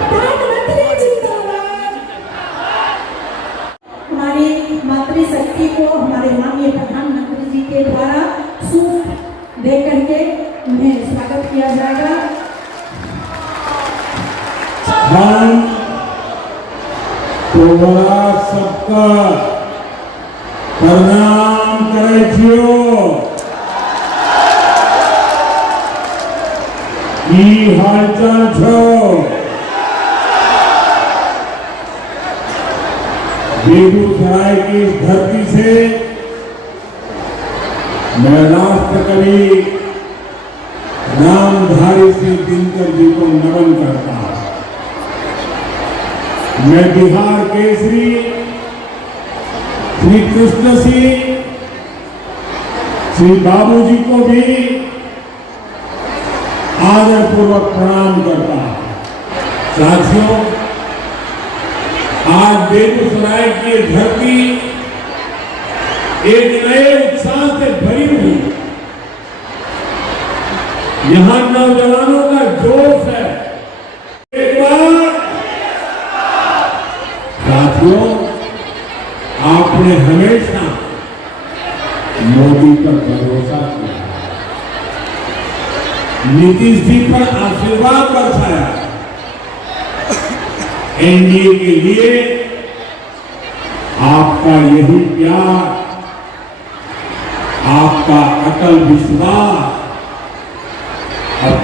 प्रधानमंत्री जिंदाबाद। हमारी मातृशक्ति को हमारे माननीय प्रधानमंत्री जी के द्वारा सूप दे करके उन्हें स्वागत किया जाएगा। हम तोरा सबका प्रणाम करे छियो। की हालचाल छो? बेगूसराय की इस धरती से मैं राष्ट्र कवि नामधारी श्री दिनकर जी को नमन करता हूं। मैं बिहार केसरी श्री कृष्ण सिंह श्री बाबू जी को भी आदरपूर्वक प्रणाम करता हूं। साथियों, आज बेगूसराय की धरती एक नए उत्साह से भरी हुई। यहां नौजवानों का जोश है। एक बार साथियों, आपने हमेशा मोदी पर भरोसा किया, नीतीश जी पर आशीर्वाद बरसाया। एनडीए के लिए आपका यही प्यार, आपका अटल विश्वास अब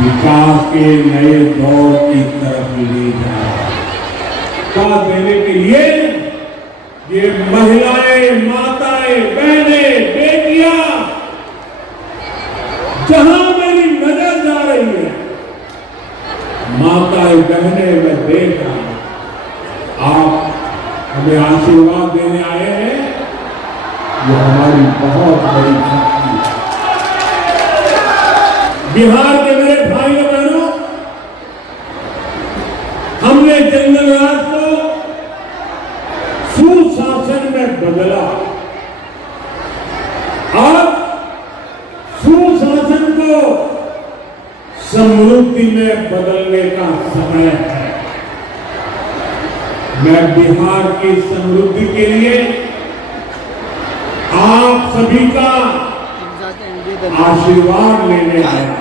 विकास के नए दौर की तरफ ले जा रहा है। साथ देने के लिए ये महिलाएं, माताएं, बहनें, बेटियां, जहां मेरी नजर जा रही है, माताएं, बहनें, मैं देख रहा हूं, आप हमें आशीर्वाद देने आए हैं। ये हमारी बहुत बड़ी शक्ति है। बिहार के मेरे भाइयों बहनों, हमने जंगल राज को सुशासन में बदला। अब सुशासन को समृद्धि में बदलने का समय है। मैं बिहार की समृद्धि के लिए आप सभी का आशीर्वाद लेने आया।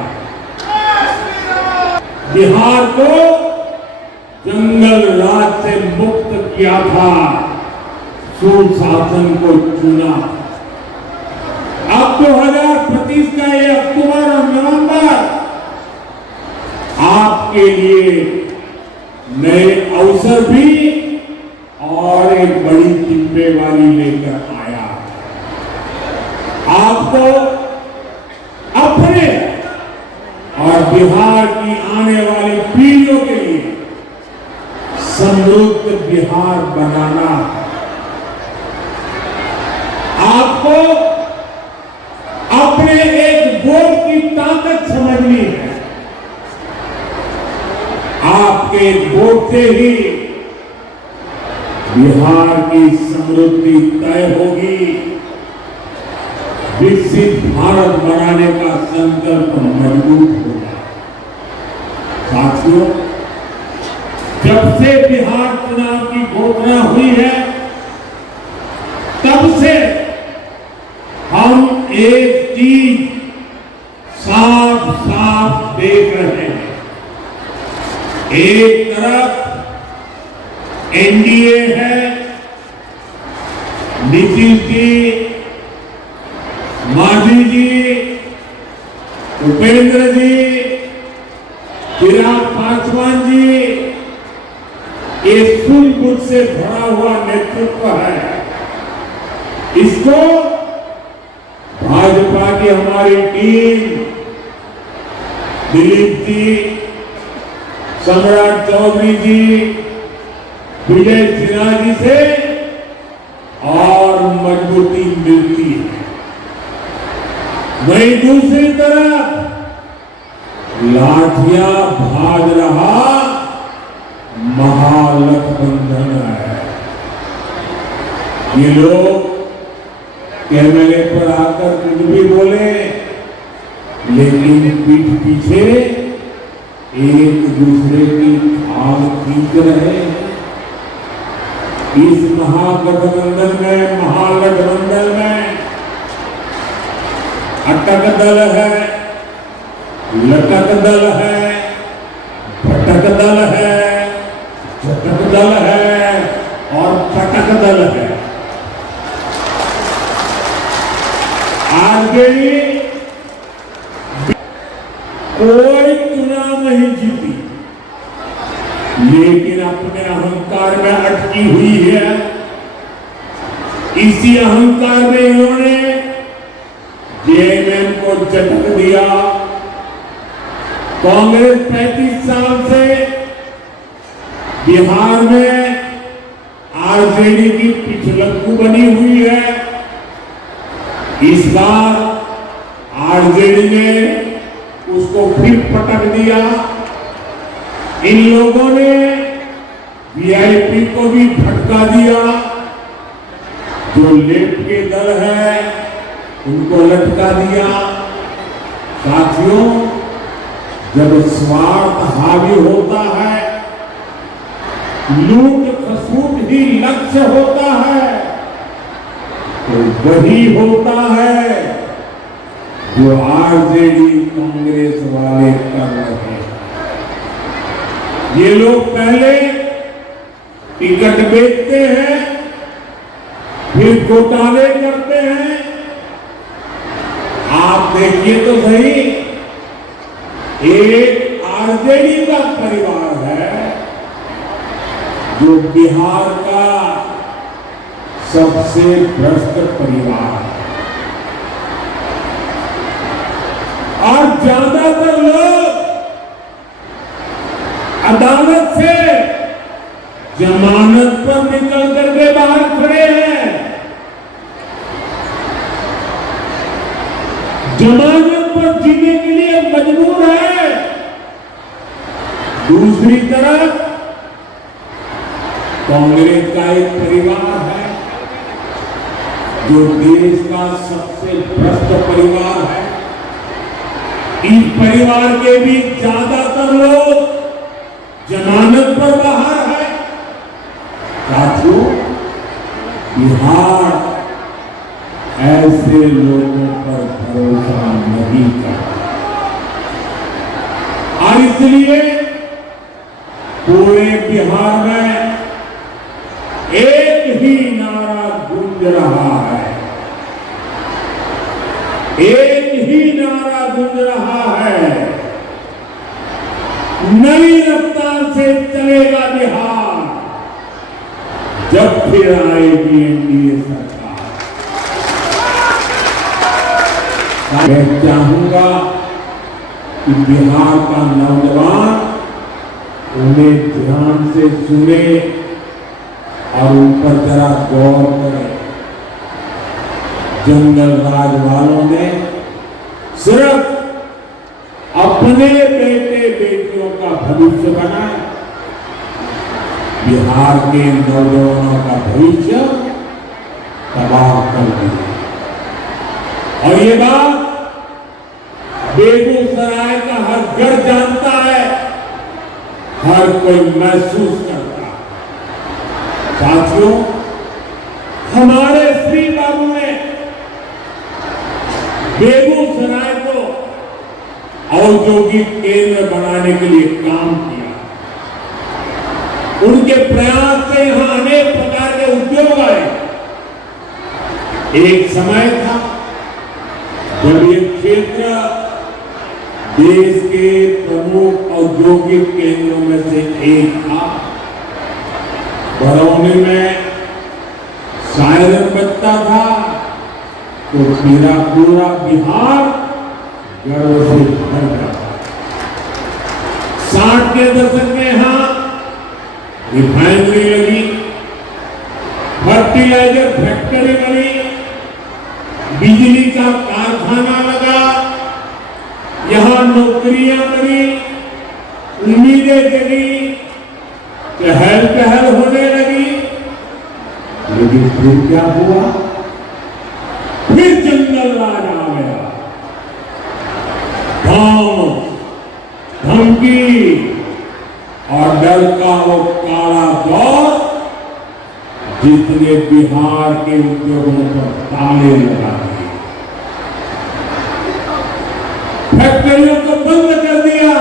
बिहार को जंगल राज से मुक्त किया था, सुशासन को चुना। अब 2025 का ये अक्टूबर और नवंबर आपके लिए नए अवसर भी और एक बड़ी जिम्मेवारी लेकर आया। आपको अपने और बिहार की आने वाली पीढ़ियों के लिए समृद्ध बिहार बनाना है। आपको अपने एक वोट की ताकत समझनी है। आपके वोट से ही बिहार की समृद्धि तय होगी। विकसित भारत बनाने का संकल्प मजबूत होगा। साथियों, जब से बिहार चुनाव की घोषणा हुई है, तब से हम एक चीज साफ साफ देख रहे हैं। एक तरफ एनडीए है, नीतीश जी, मांझी जी, उपेंद्र जी, चिराग पासवान जी, ये सूझबूझ से भरा हुआ नेतृत्व है। इसको भाजपा की हमारी टीम, दिलीप जी, सम्राट चौधरी जी, विजय सिन्हा जी से और मजबूती मिलती है। वहीं दूसरी तरफ लाठियां भाज रहा महागठबंधन है। ये लोग कैमरे पर आकर कुछ भी बोले, लेकिन पीठ पीछे एक दूसरे की खाल खींच रहे हैं। इस महागठबंधन में, महागठबंधन में अटक दल है, लटक दल है, भटक दल है, झटक दल है और पटक दल है। आरजेडी कोई चुनाव नहीं जीती, लेकिन अपने अहंकार में अटकी हुई है। इसी अहंकार में इन्होंने जेएमएम को झटक दिया। कांग्रेस 35 साल से बिहार में आरजेडी की पिछलक्कू बनी हुई है। इस बार आरजेडी ने उसको फिर पटक दिया। इन लोगों ने वीआईपी को भी भटका दिया। जो लेफ्ट के दल है उनको लटका दिया। साथियों, जब स्वार्थ हावी होता है, लूट खसूट ही लक्ष्य होता है, तो वही होता है जो आरजेडी कांग्रेस वाले कर रहे हैं। ये लोग पहले टिकट बेचते हैं, फिर घोटाले करते हैं। आप देखिए तो सही, एक आरजेडी का परिवार है जो बिहार का सबसे भ्रष्ट परिवार है। और ज्यादातर लोग अदालत से जमानत पर निकल करके बाहर खड़े हैं। जमानत पर जीने के लिए मजबूर है। दूसरी तरफ कांग्रेस का एक परिवार है जो देश का सबसे भ्रष्ट परिवार है। इस परिवार के भी ज्यादातर लोग जमानत पर बाहर है। साथियों, बिहार ऐसे लोगों पर भरोसा नहीं करता और इसलिए पूरे बिहार में एक ही नारा गूंज रहा है, एक ही नारा गूंज रहा है, नई रफ्तार से चलेगा बिहार जब फिर आएगी एनडीए सरकार। मैं चाहूंगा कि बिहार का नौजवान उन्हें ध्यान से सुने और उन पर जरा गौर करें। जंगल राज वालों ने सिर्फ अपने बेटे बेटियों का भविष्य बनाया, बिहार के नौजवानों का भविष्य तबाह कर दिया। और ये बात बेगूसराय का हर घर जानता है, हर कोई महसूस करता है। साथियों, हमारे श्री बाबू ने बेगूसराय को औद्योगिक केंद्र बनाने के लिए काम किया। उनके प्रयास से यहां अनेक प्रकार के उद्योग आए। एक समय था जब ये क्षेत्र देश के प्रमुख औद्योगिक केंद्रों में से एक था। बरौनी में सायरन बजता था तो मेरा पूरा बिहार गर्व से भर जाता। 60 के दशक में यहां रिफाइनरी लगी, फर्टिलाइजर फैक्ट्री बनी, बिजली का कारखाना लगा, यहां नौकरियां बनी, उम्मीदें जगी, चहल पहल होने लगी। लेकिन फिर क्या हुआ? फिर जंगल राज आ गया। गांव धमकी और डर का वो काला दौर जिसने बिहार के उद्योगों पर ताले लगा दिए, फैक्ट्रियों को बंद कर दिया,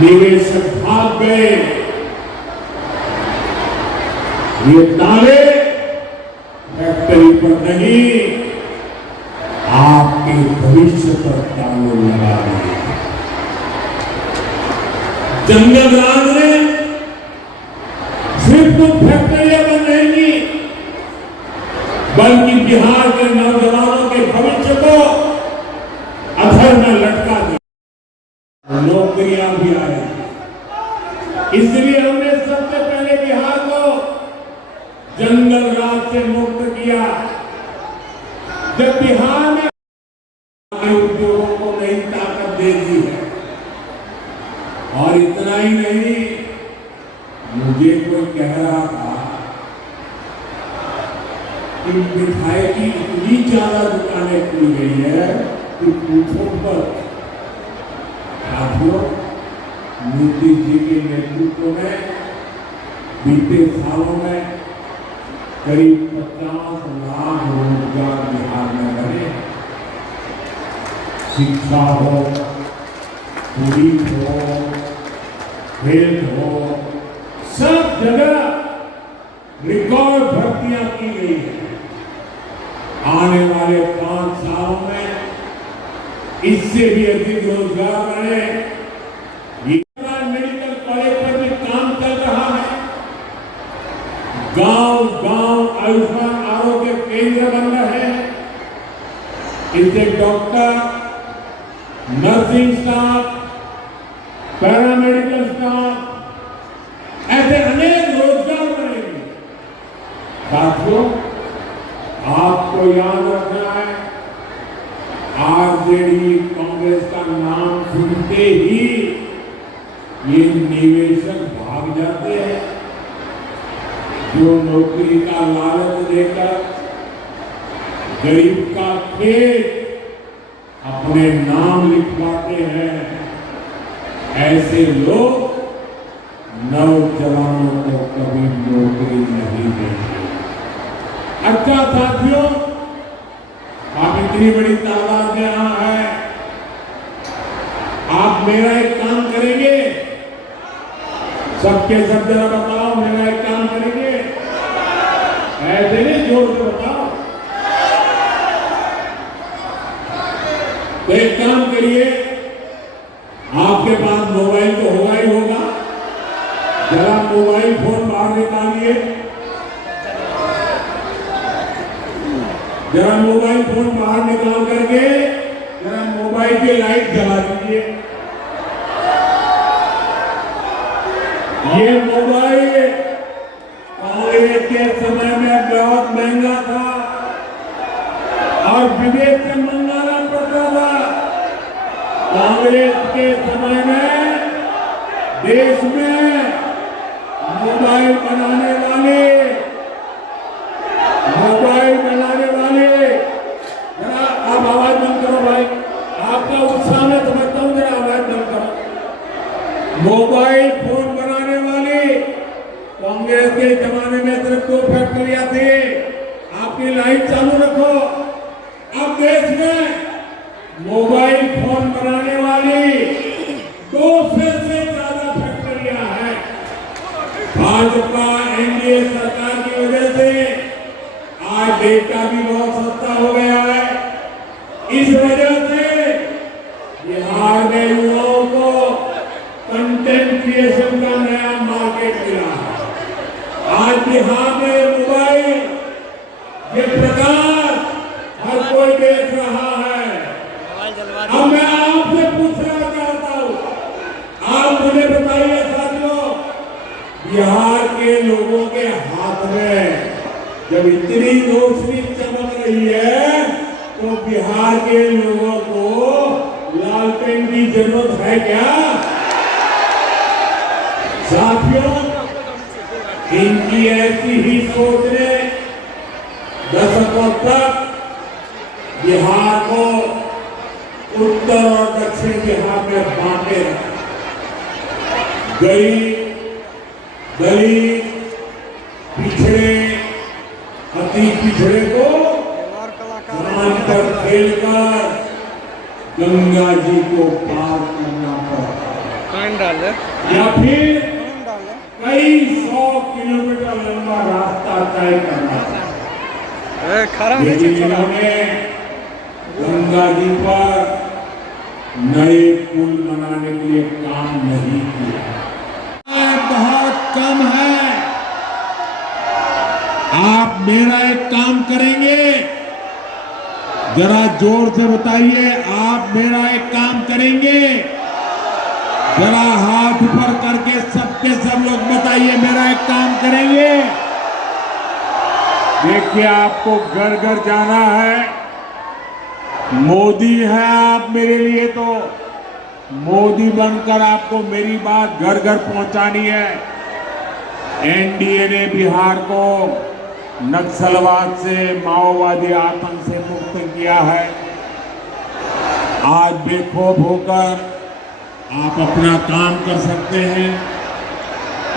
निवेशक भाग गए। ये ताले फैक्ट्री पर नहीं, आपके भविष्य पर ताले लगा दिए। जंगल राज ने सिर्फ तो फैक्ट्रियां बंद नहीं की, बल्कि बिहार के नौजवानों के भविष्य को अधर में लटका दिया। नौकरियां भी आई, इसलिए हमने सबसे पहले बिहार को जंगल राज से मुक्त किया। जब बिहार में उद्योगों को नई ताकत दे दी है, और इतना ही नहीं, मुझे कोई कह रहा था कि मिठाई की इतनी ज्यादा दुकानें खुल गई है कि पूछो पर। साथियों, नीतीश जी के नेतृत्व में बीते सालों में करीब 50 लाख रोजगार बिहार में बने। शिक्षा हो, पुलिस हो, खेल हो, सब जगह रिकॉर्ड भर्तियां की गई है। आने वाले 5 सालों में इससे भी अधिक रोजगार बने। मेडिकल कॉलेज पर भी काम चल रहा है। गांव गांव आयुष्मान आरोग्य केंद्र बन रहे हैं। इससे doctor, nursing staff, paramedical staff, ऐसे अनेक रोजगार बनेंगे। साथियों, आपको याद रखना है, आरजेडी कांग्रेस का नाम सुनते ही ये निवेशक भाग जाते हैं, जो नौकरी का लालच देकर गरीब का खेत अपने नाम लिखवाते हैं। ऐसे लोग नौजवानों को कभी नौकरी नहीं देंगे। अच्छा साथियों, आप इतनी बड़ी तादाद में यहाँ है, आप मेरा एक काम करेंगे? सबके सब जरा बताओ, मेरा एक काम करेंगे? ऐसे नहीं, जोर से बताओ। तो एक काम करिए, आपके पास मोबाइल तो होगा ही होगा, जरा मोबाइल फोन बाहर निकालिए, जरा मोबाइल फोन बाहर निकाल करके जरा मोबाइल की लाइट जला दीजिए। ये मोबाइल कांग्रेस के समय में बहुत महंगा था और विदेश से मंगाना पड़ता था। कांग्रेस के समय में देश में मोबाइल बनाने वाले जरा आप आवाज बंद करो भाई, आपका उत्साह में समझता हूं, जरा आवाज बंद करो। मोबाइल फोन बनाने वाले कांग्रेस के जमाने में सिर्फ 2 फैक्ट्रियां थी। आपकी लाइट चालू रखो। अब देश में मोबाइल फोन बनाने वाली 200 से ज्यादा फैक्ट्रियां हैं। भाजपा एनडीए सरकार की वजह से आज डेटा भी बहुत सस्ता हो गया है। इस वजह से बिहार में युवाओं को कंटेंट क्रिएशन का नया मार्केट मिला है। आज बिहार में मोबाइल ये प्रकार हर कोई देख रहा है। अब मैं आपसे पूछना चाहता हूं, आप मुझे बताइए साथियों, बिहार के लोगों के हाथ में जब इतनी रोशनी चमक रही है तो बिहार के लोगों को लालटेन की जरूरत है क्या? साथियों, इनकी ऐसी ही सोच ने दशकों तक बिहार को उत्तर और दक्षिण बिहार में बांटे रखे। गरीब, दलित, पिछड़े, अति पिछड़े को जमीन पर खेलकर गंगा जी को पार करना पड़ा, या फिर कई 100 किलोमीटर लंबा रास्ता तय करना पड़ा। लेकिन इन्होंने गंगा जी पर नए पुल बनाने के लिए काम नहीं किया। बहुत कम है। आप मेरा एक काम करेंगे, जरा जोर से बताइए, आप मेरा एक काम करेंगे? जरा हाथ ऊपर करके सबके सब लोग बताइए, मेरा एक काम करेंगे? देखिए, आपको घर घर जाना है। मोदी है आप मेरे लिए, तो मोदी बनकर आपको मेरी बात घर घर पहुंचानी है। एनडीए ने बिहार को नक्सलवाद से, माओवादी आतंक से मुक्त किया है। आज बेखौफ होकर आप अपना काम कर सकते हैं,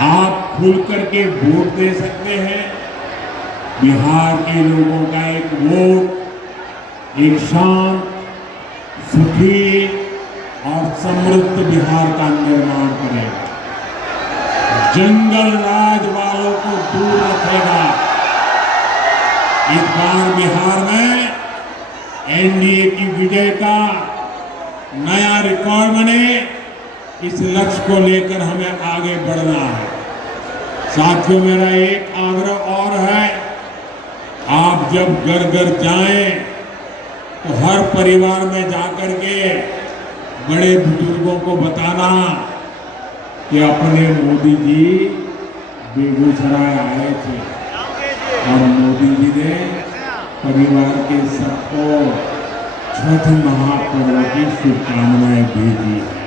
आप खुल करके वोट दे सकते हैं। बिहार के लोगों का एक वोट एक शांत, सुखी और समृद्ध बिहार का निर्माण करेगा, जंगल राज वालों को दूर रखेगा। इस बार बिहार में एनडीए की विजय का नया रिकॉर्ड बने, इस लक्ष्य को लेकर हमें आगे बढ़ना है। साथियों, मेरा एक आग्रह और है, आप जब घर घर जाएं तो हर परिवार में जाकर के बड़े बुजुर्गों को बताना कि अपने मोदी जी बेगूसराय आए थे और मोदी जी ने परिवार के सबको छठ महापर्व की शुभकामनाएं भेजी है।